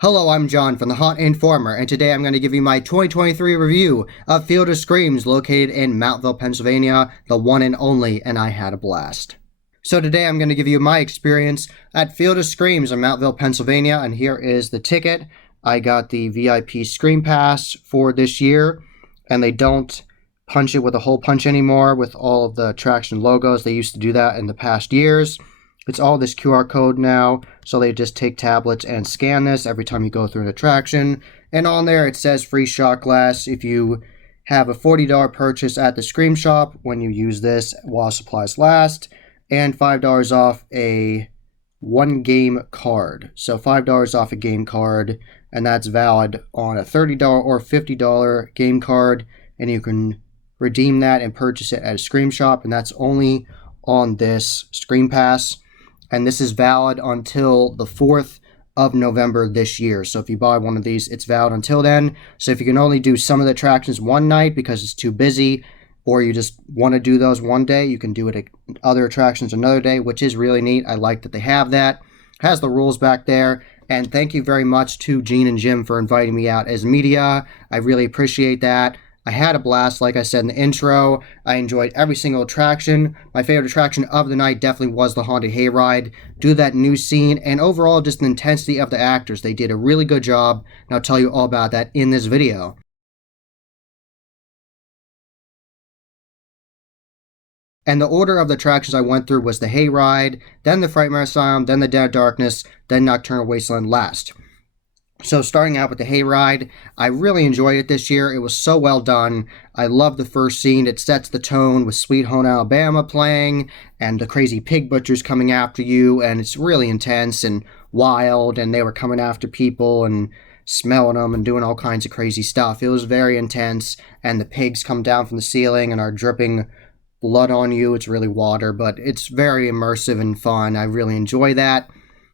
Hello, I'm John from the Haunt Informer, and today I'm going to give you my 2023 review of Field of Screams located in Mountville, Pennsylvania, the one and only, and I had a blast. So today I'm going to give you my experience at Field of Screams in Mountville, Pennsylvania, and here is the ticket. I got the VIP Scream Pass for this year, and they don't punch it with a hole punch anymore with all of the attraction logos. They used to do that in the past years. It's all this QR code now, so they just take tablets and scan this every time you go through an attraction. And on there it says free shot glass if you have a $40 purchase at the Scream Shop when you use this while supplies last, and $5 off a one game card. So $5 off a game card, and that's valid on a $30 or $50 game card, and you can redeem that and purchase it at a Scream Shop, and that's only on this Scream Pass. And this is valid until the 4th of November this year. So if you buy one of these, it's valid until then. So if you can only do some of the attractions one night because it's too busy, or you just want to do those one day, you can do it at other attractions another day, which is really neat. I like that they have that. It has the rules back there. And thank you very much to Gene and Jim for inviting me out as media. I really appreciate that. I had a blast, like I said in the intro. I enjoyed every single attraction. My favorite attraction of the night definitely was the Haunted Hayride. Due to that new scene, and overall just the intensity of the actors. They did a really good job, and I'll tell you all about that in this video. And the order of the attractions I went through was the Hayride, then the Frightmare Asylum, then the Dead Darkness, then Nocturnal Wasteland last. So starting out with the Hayride, I really enjoyed it this year. It was so well done. I love the first scene. It sets the tone with Sweet Home Alabama playing and the crazy pig butchers coming after you, and it's really intense and wild, and they were coming after people and smelling them and doing all kinds of crazy stuff. It was very intense, and the pigs come down from the ceiling and are dripping blood on you. It's really water, but it's very immersive and fun. I really enjoy that.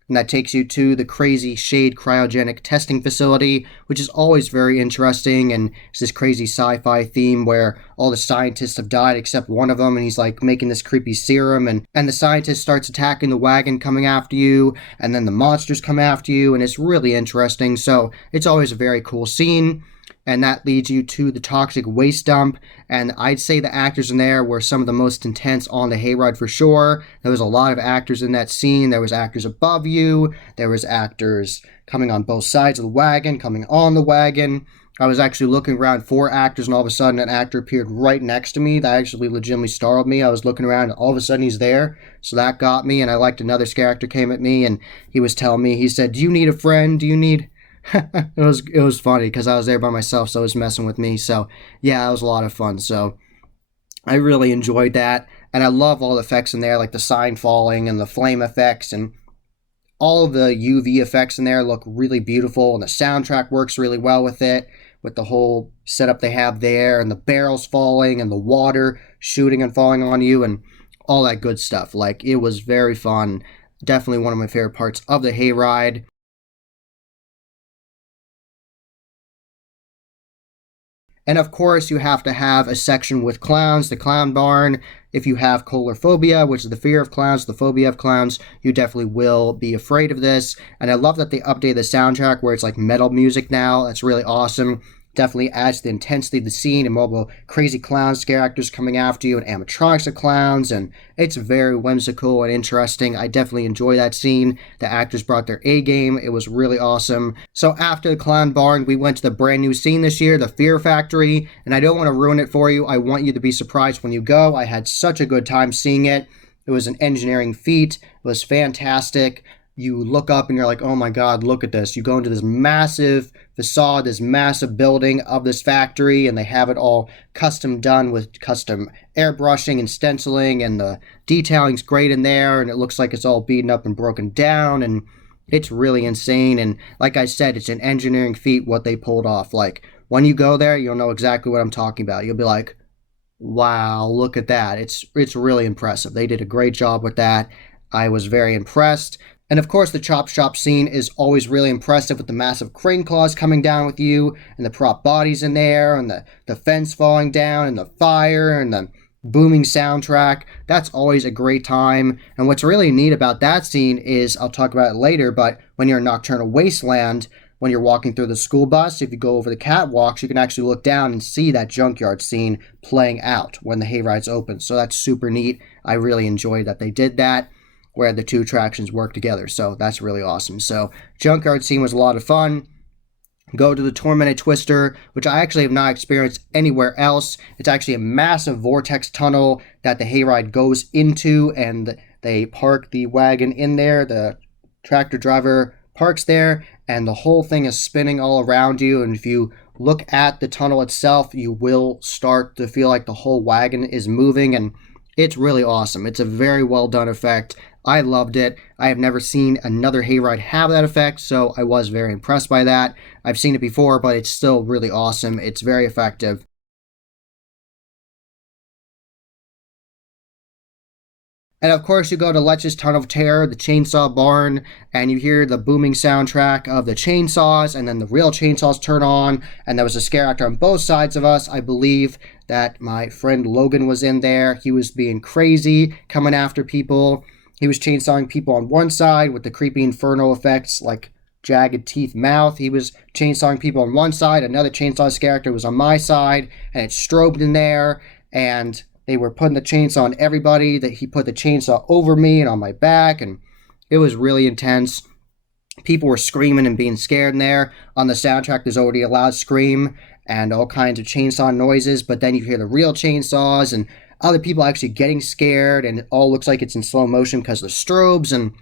And that takes you to the Crazy Shade Cryogenic Testing Facility, which is always very interesting, and it's this crazy sci-fi theme where all the scientists have died except one of them, and he's like making this creepy serum, and the scientist starts attacking the wagon coming after you, and then the monsters come after you, and it's really interesting. So it's always a very cool scene. And that leads you to the toxic waste dump, and I'd say the actors in there were some of the most intense on the Hayride for sure. There was a lot of actors in that scene. There was actors above you, there was actors coming on both sides of the wagon, coming on the wagon. I was actually looking around for actors, and all of a sudden an actor appeared right next to me. That actually legitimately startled me. I was looking around, and all of a sudden he's there, so that got me. And I liked another character came at me, and he was telling me, he said, "Do you need a friend? Do you need..." it was funny because I was there by myself, so it was messing with me. So yeah, it was a lot of fun. So I really enjoyed that, and I love all the effects in there, like the sign falling and the flame effects, and all of the UV effects in there look really beautiful, and the soundtrack works really well with it, with the whole setup they have there, and the barrels falling, and the water shooting and falling on you, and all that good stuff. Like, it was very fun. Definitely one of my favorite parts of the Hayride. And of course, you have to have a section with clowns, the clown barn. If you have coulrophobia, which is the fear of clowns, the phobia of clowns, you definitely will be afraid of this. And I love that they updated the soundtrack where it's like metal music now. That's really awesome. Definitely adds to the intensity of the scene, and mobile crazy clown scare actors coming after you, and animatronics of clowns, and it's very whimsical and interesting. I definitely enjoy that scene. The actors brought their A game. It was really awesome. So after the clown barn, we went to the brand new scene this year, the Fear Factory, and I don't want to ruin it for you. I want you to be surprised when you go. I had such a good time seeing it. It was an engineering feat. It was fantastic. You look up and you're like, oh my God, look at this. You go into this massive facade, this massive building of this factory, and they have it all custom done with custom airbrushing and stenciling, and the detailing's great in there, and it looks like it's all beaten up and broken down, and it's really insane. And like I said, it's an engineering feat what they pulled off. Like, when you go there, you'll know exactly what I'm talking about. You'll be like, wow, look at that. It's really impressive. They did a great job with that. I was very impressed. And of course, the chop shop scene is always really impressive with the massive crane claws coming down with you, and the prop bodies in there, and the fence falling down, and the fire, and the booming soundtrack. That's always a great time. And what's really neat about that scene is, I'll talk about it later, but when you're in Nocturnal Wasteland, when you're walking through the school bus, if you go over the catwalks, you can actually look down and see that junkyard scene playing out when the hayride's open. So that's super neat. I really enjoyed that they did that, where the two attractions work together. So that's really awesome. So junkyard scene was a lot of fun. Go to the Tormented Twister, which I actually have not experienced anywhere else. It's actually a massive vortex tunnel that the hayride goes into, and they park the wagon in there. The tractor driver parks there, and the whole thing is spinning all around you. And if you look at the tunnel itself, you will start to feel like the whole wagon is moving, and it's really awesome. It's a very well done effect. I loved it. I have never seen another hayride have that effect, so I was very impressed by that. I've seen it before, but it's still really awesome. It's very effective. And of course, you go to Letch's Tunnel of Terror, the Chainsaw Barn, and you hear the booming soundtrack of the chainsaws, and then the real chainsaws turn on, and there was a scare actor on both sides of us. I believe that my friend Logan was in there. He was being crazy, coming after people. He was chainsawing people on one side with the creepy inferno effects like jagged teeth mouth. He was chainsawing people on one side. Another chainsaw scare actor was on my side, and it strobed in there, and they were putting the chainsaw on everybody. That he put the chainsaw over me and on my back, and it was really intense. People were screaming and being scared in there. On the soundtrack, there's already a loud scream and all kinds of chainsaw noises, but then you hear the real chainsaws and other people actually getting scared, and it all looks like it's in slow motion because of the strobes, and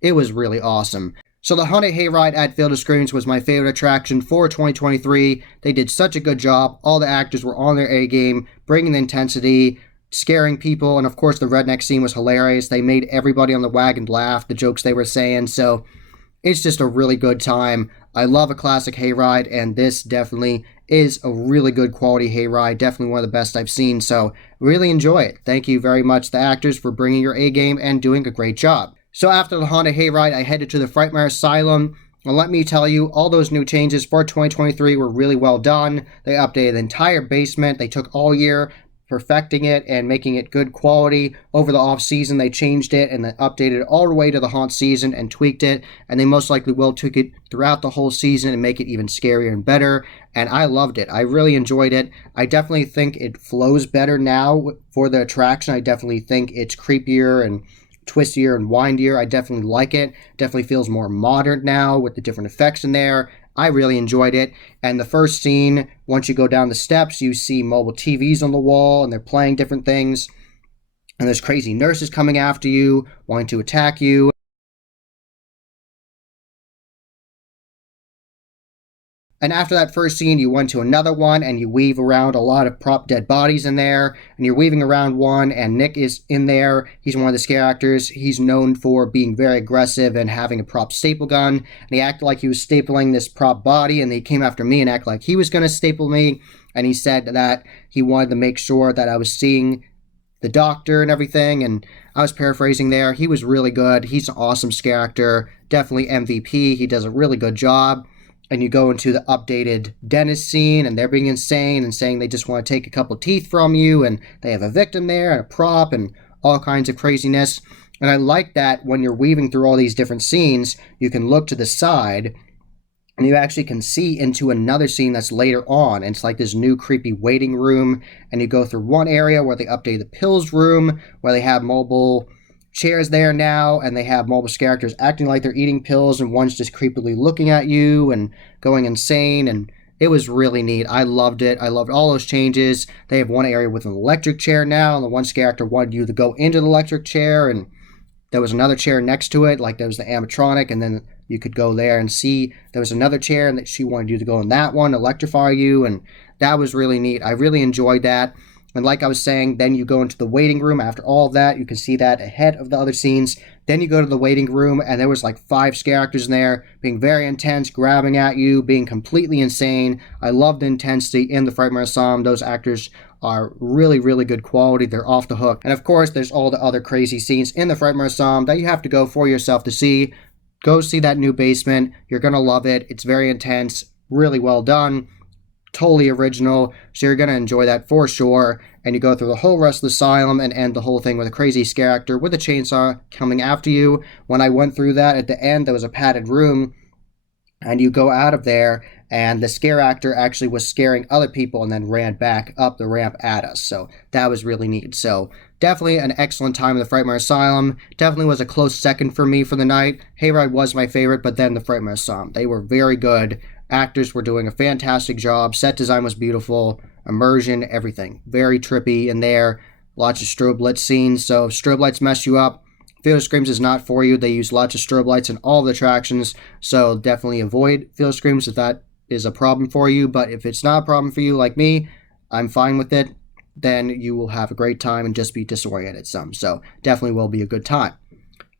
it was really awesome. So the Haunted Hayride at Field of Screams was my favorite attraction for 2023. They did such a good job. All the actors were on their A game, bringing the intensity, scaring people, and of course the redneck scene was hilarious. They made everybody on the wagon laugh, the jokes they were saying, so it's just a really good time. I love a classic hayride, and this definitely is a really good quality hayride, definitely one of the best I've seen, so really enjoy it. Thank you very much, the actors, for bringing your A game and doing a great job. So after the Haunted Hayride, I headed to the Frightmare Asylum, and let me tell you, all those new changes for 2023 were really well done. They updated the entire basement. They took all year perfecting it and making it good quality. Over the off season, they changed it and then updated it all the way to the haunt season and tweaked it, and they most likely will tweak it throughout the whole season and make it even scarier and better, and I loved it. I really enjoyed it. I definitely think it flows better now for the attraction. I definitely think it's creepier and twistier and windier. I definitely like it. Definitely feels more modern now with the different effects in there. I really enjoyed it. And the first scene, once you go down the steps, you see mobile TVs on the wall, and they're playing different things. And there's crazy nurses coming after you, wanting to attack you. And after that first scene, you went to another one, and you weave around a lot of prop dead bodies in there. And you're weaving around one, and Nick is in there. He's one of the scare actors. He's known for being very aggressive and having a prop staple gun. And he acted like he was stapling this prop body, and he came after me and acted like he was going to staple me. And he said that he wanted to make sure that I was seeing the doctor and everything. And I was paraphrasing there. He was really good. He's an awesome scare actor. Definitely MVP. He does a really good job. And you go into the updated dentist scene, and they're being insane and saying they just want to take a couple teeth from you, and they have a victim there and a prop and all kinds of craziness. And I like that when you're weaving through all these different scenes, you can look to the side and you actually can see into another scene that's later on. And it's like this new creepy waiting room, and you go through one area where they update the pills room, where they have mobile chairs there now, and they have mobile characters acting like they're eating pills, and one's just creepily looking at you and going insane, and it was really neat. I loved it. I loved all those changes. They have one area with an electric chair now, and the one character wanted you to go into the electric chair, and there was another chair next to it, like there was the animatronic, and then you could go there and see there was another chair, and that she wanted you to go in that one, electrify you, and that was really neat. I really enjoyed that. And like I was saying, then you go into the waiting room. After all of that, you can see that ahead of the other scenes. Then you go to the waiting room, and there was like 5 scare actors in there, being very intense, grabbing at you, being completely insane. I love the intensity in the Frightmare Asylum. Those actors are really, really good quality. They're off the hook. And of course, there's all the other crazy scenes in the Frightmare Asylum that you have to go for yourself to see. Go see that new basement. You're going to love it. It's very intense, really well done. Totally original, so you're going to enjoy that for sure. And you go through the whole rest of the asylum and end the whole thing with a crazy scare actor with a chainsaw coming after you. When I went through that, at the end, there was a padded room and you go out of there, and the scare actor actually was scaring other people and then ran back up the ramp at us. So that was really neat. So definitely an excellent time in the Frightmare Asylum. Definitely was a close second for me for the night. Hayride was my favorite, but then the Frightmare Asylum. They were very good. Actors were doing a fantastic job. Set design was beautiful. Immersion, everything. Very trippy in there. Lots of strobe lit scenes. So if strobe lights mess you up, Field of Screams is not for you. They use lots of strobe lights in all the attractions, so definitely avoid Field of Screams if that is a problem for you. But if it's not a problem for you, like me, I'm fine with it. Then you will have a great time and just be disoriented some. So definitely will be a good time.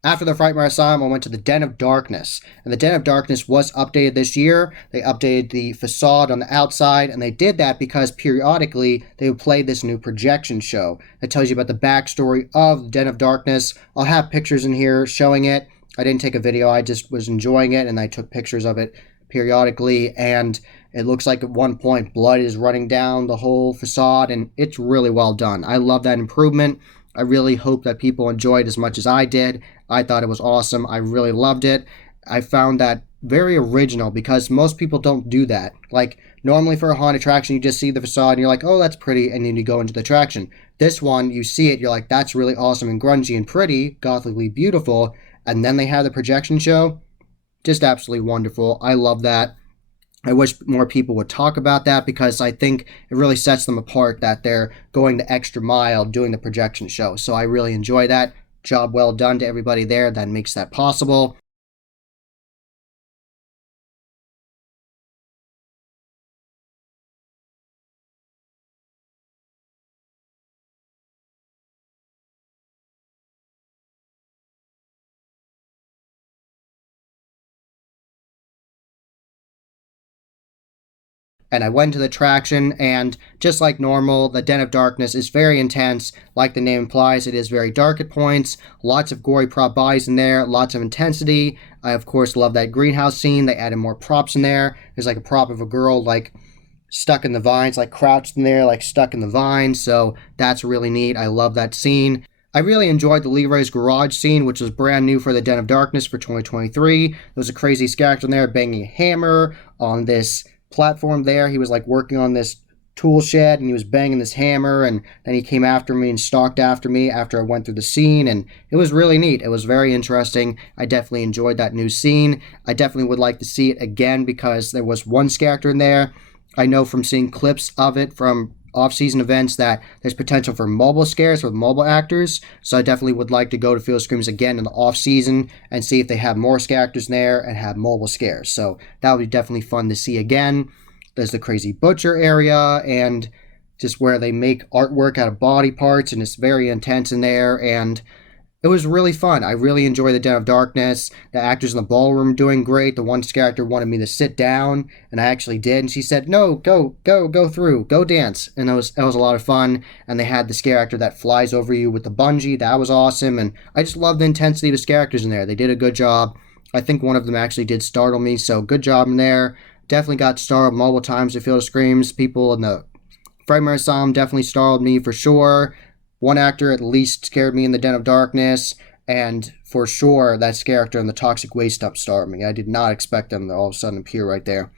After the Frightmare Asylum, I went to the Den of Darkness. And the Den of Darkness was updated this year. They updated the facade on the outside, and they did that because periodically they would play this new projection show that tells you about the backstory of the Den of Darkness. I'll have pictures in here showing it. I didn't take a video, I just was enjoying it, and I took pictures of it periodically, and it looks like at one point blood is running down the whole facade, and it's really well done. I love that improvement. I really hope that people enjoyed as much as I did. I thought it was awesome. I really loved it. I found that very original because most people don't do that. Like, normally for a haunted attraction, you just see the facade and you're like, oh, that's pretty, and then you go into the attraction. This one, you see it, you're like, that's really awesome and grungy and pretty, gothically beautiful, and then they have the projection show. Just absolutely wonderful. I love that. I wish more people would talk about that because I think it really sets them apart that they're going the extra mile doing the projection show. So I really enjoy that. Job well done to everybody there that makes that possible. And I went to the attraction, and just like normal, the Den of Darkness is very intense. Like the name implies, it is very dark at points. Lots of gory prop bodies in there, lots of intensity. I, of course, love that greenhouse scene. They added more props in there. There's like a prop of a girl, like, stuck in the vines, like crouched in there, like stuck in the vines. So that's really neat. I love that scene. I really enjoyed the Leroy's Garage scene, which was brand new for the Den of Darkness for 2023. There was a crazy character in there banging a hammer on this platform there. He was like working on this tool shed and he was banging this hammer, and then he came after me and stalked after me after I went through the scene, and it was really neat. It was very interesting. I definitely enjoyed that new scene. I definitely would like to see it again because there was one character in there. I know from seeing clips of it from off-season events that there's potential for mobile scares with mobile actors, so I definitely would like to go to Field of Screams again in the off-season and see if they have more characters in there and have mobile scares. So that would be definitely fun to see again. There's the Crazy Butcher area and just where they make artwork out of body parts, and it's very intense in there, and it was really fun. I really enjoyed the Den of Darkness. The actors in the ballroom doing great. The one character wanted me to sit down, and I actually did. And she said, "No, go through, go dance." And that was a lot of fun. And they had the scare actor that flies over you with the bungee. That was awesome. And I just love the intensity of the scare actors in there. They did a good job. I think one of them actually did startle me, so good job in there. Definitely got startled multiple times at Field of Screams. People in the Frightmare Asylum definitely startled me for sure. One actor at least scared me in the Den of Darkness, and for sure that character in the Toxic Waste Dump startled me. I did not expect them to all of a sudden appear right there.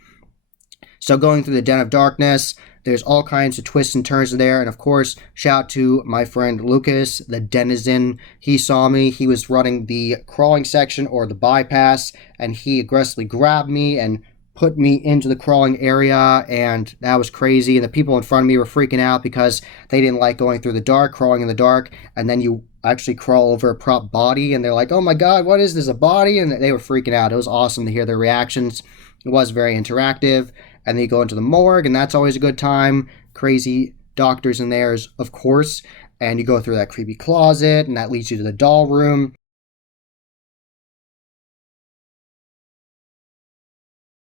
So going through the Den of Darkness, there's all kinds of twists and turns there, and of course, shout out to my friend Lucas, the denizen. He saw me, he was running the crawling section or the bypass, and he aggressively grabbed me and put me into the crawling area, and that was crazy. And the people in front of me were freaking out because they didn't like going through the dark, crawling in the dark, and then you actually crawl over a prop body, and they're like, oh my god, what is this, a body? And they were freaking out. It was awesome to hear their reactions. It was very interactive. And then you go into the morgue, and that's always a good time. Crazy doctors in there, of course. And you go through that creepy closet, and that leads you to the doll room.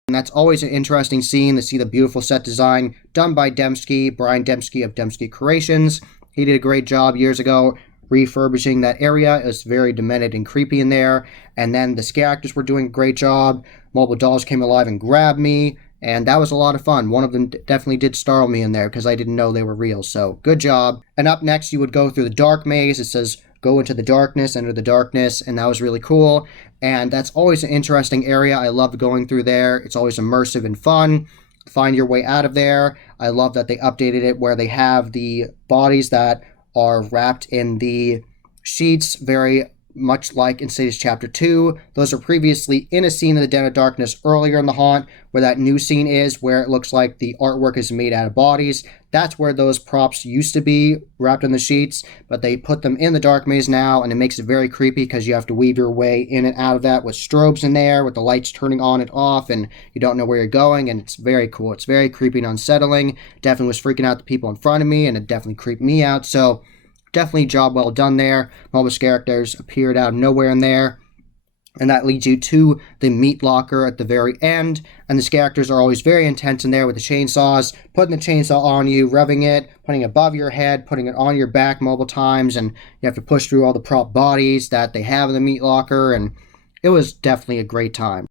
And that's always an interesting scene to see the beautiful set design done by Dembski, Brian Dembski of Dembski Creations. He did a great job years ago refurbishing that area. It was very demented and creepy in there. And then the scare actors were doing a great job. Mobile dolls came alive and grabbed me, and that was a lot of fun. One of them definitely did startle me in there because I didn't know they were real, so good job. And up next, you would go through the dark maze. It says go into the darkness, enter the darkness, and that was really cool. And that's always an interesting area. I loved going through there. It's always immersive and fun. Find your way out of there. I love that they updated it where they have the bodies that are wrapped in the sheets, very much like in Insidious Chapter 2. Those are previously in a scene in the Den of Darkness earlier in the haunt, where that new scene is, where it looks like the artwork is made out of bodies. That's where those props used to be, wrapped in the sheets, but they put them in the dark maze now, and it makes it very creepy because you have to weave your way in and out of that with strobes in there, with the lights turning on and off, and you don't know where you're going, and it's very cool. It's very creepy and unsettling. Definitely was freaking out the people in front of me, and it definitely creeped me out, so definitely job well done there. Multiple characters appeared out of nowhere in there. And that leads you to the meat locker at the very end. And the characters are always very intense in there with the chainsaws, putting the chainsaw on you, revving it, putting it above your head, putting it on your back multiple times. And you have to push through all the prop bodies that they have in the meat locker. And it was definitely a great time.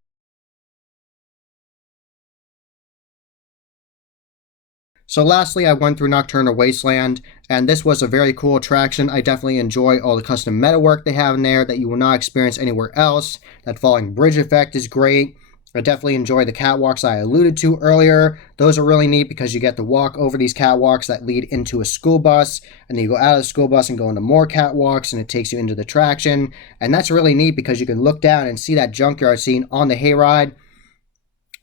So lastly, I went through Nocturnal Wasteland, and this was a very cool attraction. I definitely enjoy all the custom metalwork they have in there that you will not experience anywhere else. That falling bridge effect is great. I definitely enjoy the catwalks I alluded to earlier. Those are really neat because you get to walk over these catwalks that lead into a school bus, and then you go out of the school bus and go into more catwalks, and it takes you into the attraction. And that's really neat because you can look down and see that junkyard scene on the hayride.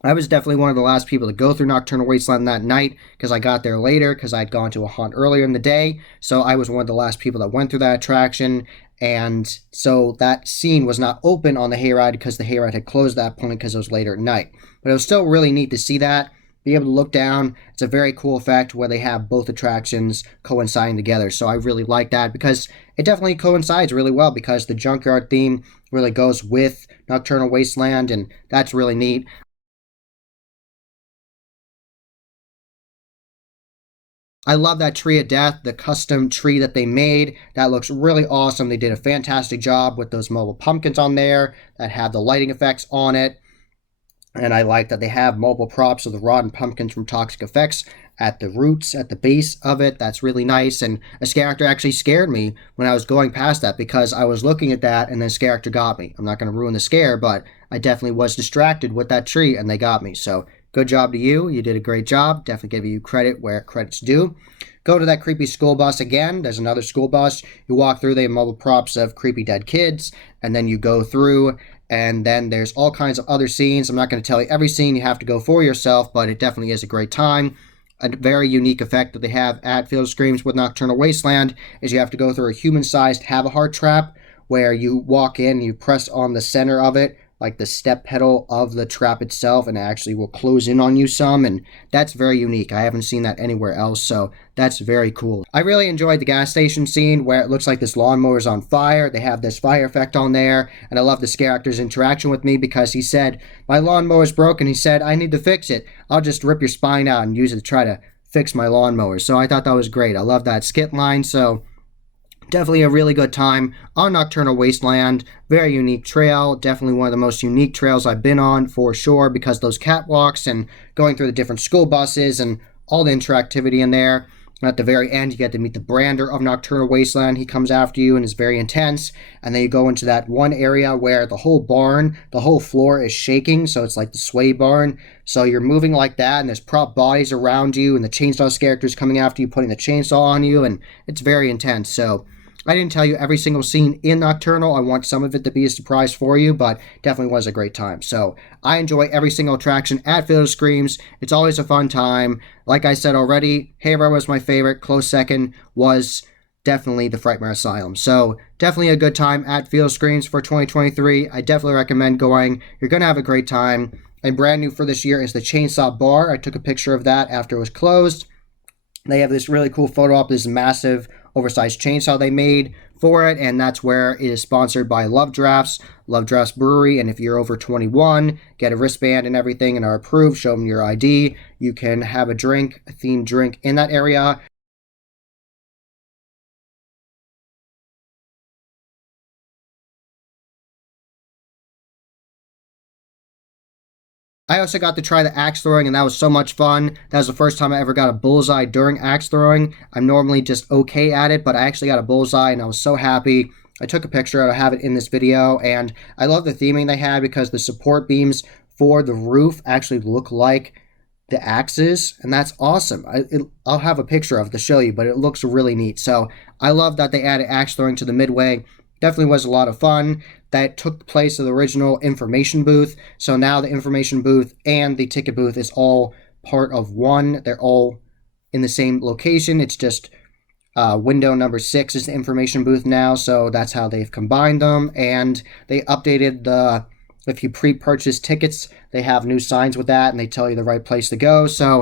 I was definitely one of the last people to go through Nocturnal Wasteland that night because I got there later because I'd gone to a haunt earlier in the day. So I was one of the last people that went through that attraction. And so that scene was not open on the hayride because the hayride had closed at that point because it was later at night. But it was still really neat to see that, be able to look down. It's a very cool effect where they have both attractions coinciding together. So I really like that because it definitely coincides really well because the junkyard theme really goes with Nocturnal Wasteland, and that's really neat. I love that tree of death, the custom tree that they made. That looks really awesome. They did a fantastic job with those mobile pumpkins on there that have the lighting effects on it. And I like that they have mobile props of the rotten pumpkins from Toxic Effects at the roots, at the base of it. That's really nice. And this character actually scared me when I was going past that because I was looking at that and this character got me. I'm not going to ruin the scare, but I definitely was distracted with that tree and they got me. So good job to you. You did a great job. Definitely give you credit where credit's due. Go to that creepy school bus again. There's another school bus. You walk through, they have mobile props of creepy dead kids, and then you go through, and then there's all kinds of other scenes. I'm not going to tell you every scene. You have to go for yourself, but it definitely is a great time. A very unique effect that they have at Field of Screams with Nocturnal Wasteland is you have to go through a human-sized have-a-heart trap where you walk in, you press on the center of it, like the step pedal of the trap itself, and it actually will close in on you some, and that's very unique. I haven't seen that anywhere else, so that's very cool. I really enjoyed the gas station scene where it looks like this lawnmower is on fire. They have this fire effect on there, and I love this character's interaction with me because he said, my lawnmower is broken. He said, I need to fix it. I'll just rip your spine out and use it to try to fix my lawnmower. So I thought that was great. I love that skit line, so definitely a really good time on Nocturnal Wasteland. Very unique trail. Definitely one of the most unique trails I've been on for sure because those catwalks and going through the different school buses and all the interactivity in there. And at the very end, you get to meet the brander of Nocturnal Wasteland. He comes after you and is very intense. And then you go into that one area where the whole barn, the whole floor is shaking. So it's like the sway barn. So you're moving like that and there's prop bodies around you and the chainsaw characters coming after you, putting the chainsaw on you. And it's very intense. So I didn't tell you every single scene in Nocturnal. I want some of it to be a surprise for you, but definitely was a great time. So I enjoy every single attraction at Field of Screams. It's always a fun time. Like I said already, Hayride was my favorite. Close second was definitely the Frightmare Asylum. So definitely a good time at Field of Screams for 2023. I definitely recommend going. You're going to have a great time. And brand new for this year is the Chainsaw Bar. I took a picture of that after it was closed. They have this really cool photo op, this massive oversized chainsaw they made for it, and that's where it is sponsored by Love Drafts Brewery. And if you're over 21, get a wristband and everything and are approved, show them your ID, you can have a drink, a themed drink in that area. I also got to try the axe throwing, and that was so much fun. That was the first time I ever got a bullseye during axe throwing. I'm normally just okay at it, but I actually got a bullseye, and I was so happy. I took a picture, I have it in this video, and I love the theming they had because the support beams for the roof actually look like the axes, and that's awesome. I'll have a picture of it to show you, but it looks really neat. So I love that they added axe throwing to the midway. Definitely was a lot of fun. That took the place of the original information booth. So now the information booth and the ticket booth is all part of one. They're all in the same location. It's just window number 6 is the information booth now. So that's how they've combined them. And they updated the, if you pre-purchase tickets, they have new signs with that and they tell you the right place to go. So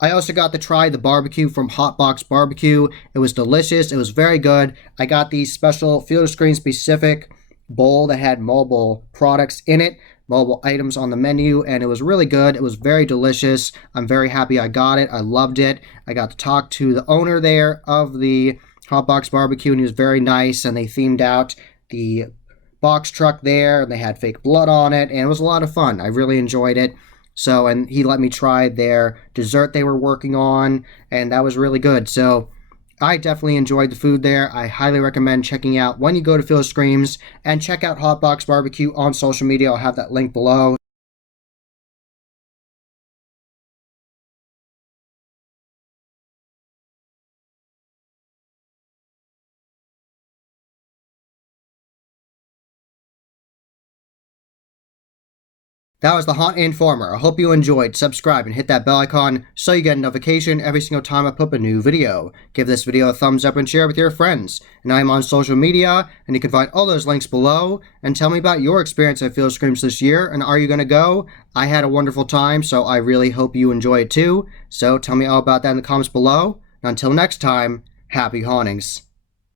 I also got to try the barbecue from Hotbox Barbecue. It was delicious. It was very good. I got the special Field of Screen specific bowl that had mobile products in it, mobile items on the menu, and it was really good. It was very delicious. I'm very happy I got it. I loved it. I got to talk to the owner there of the Hotbox Barbecue, and he was very nice, and they themed out the box truck there, and they had fake blood on it, and it was a lot of fun. I really enjoyed it. So, and he let me try their dessert they were working on, and that was really good. So, I definitely enjoyed the food there. I highly recommend checking out when you go to Field of Screams, and check out Hotbox Barbecue on social media. I'll have that link below. That was the Haunt Informer. I hope you enjoyed. Subscribe and hit that bell icon so you get a notification every single time I put up a new video. Give this video a thumbs up and share it with your friends. And I'm on social media, and you can find all those links below. And tell me about your experience at Field of Screams this year, and are you going to go? I had a wonderful time, so I really hope you enjoy it too. So tell me all about that in the comments below. And until next time, happy hauntings.